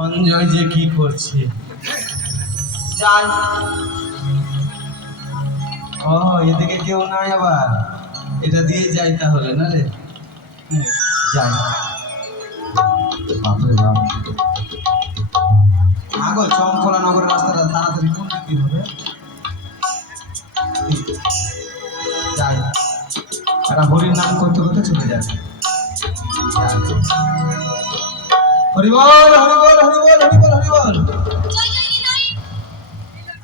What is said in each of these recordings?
সঞ্জয় যে কি করছে? যাই ও, এদিকে কেউ নাই আবার। এটা দিয়ে যাই তাহলে, না রে? যাই। আগো চমকলা নগরের রাস্তাটা তাড়াতাড়ি কোন দিকে হবে? যাই। একটা হরির নাম করতে করতে চলে হরিবল হরিবল হরিবল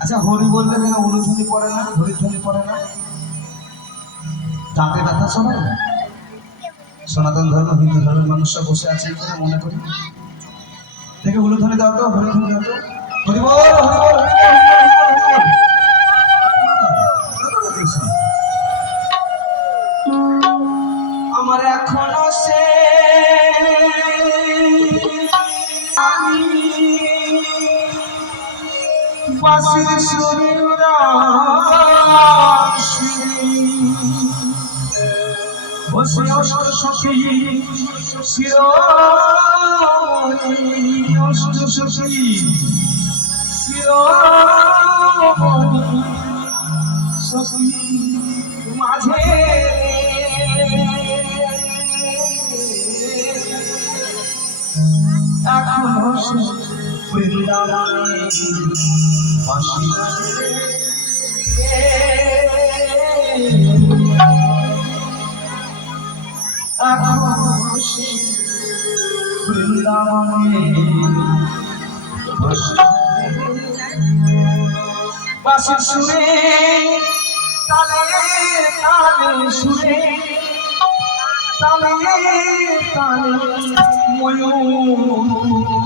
আচ্ছা হরি বললে কেন অনুধ্বনি পড়ে না হরিধ্বনি পড়ে না? দাঁতে ব্যথা সবাই? সনাতন ধর্ম হিন্দু ধর্মের মানুষরা বসে আছে এখানে মনে করি। দেখে উলুধ্বনি দাও তো হরিধ্বনি দাও তো। হরিবল হরিবল, হরিবল, হরিবল। আমার এখনও সে বাসির শরীরা বসে অষ্ট সখী শির অষ্ট সখী শির সখী মাঝে। এখনও বাঁশির সুরে তালে তালে সুরে তালে তালে ময়ূর।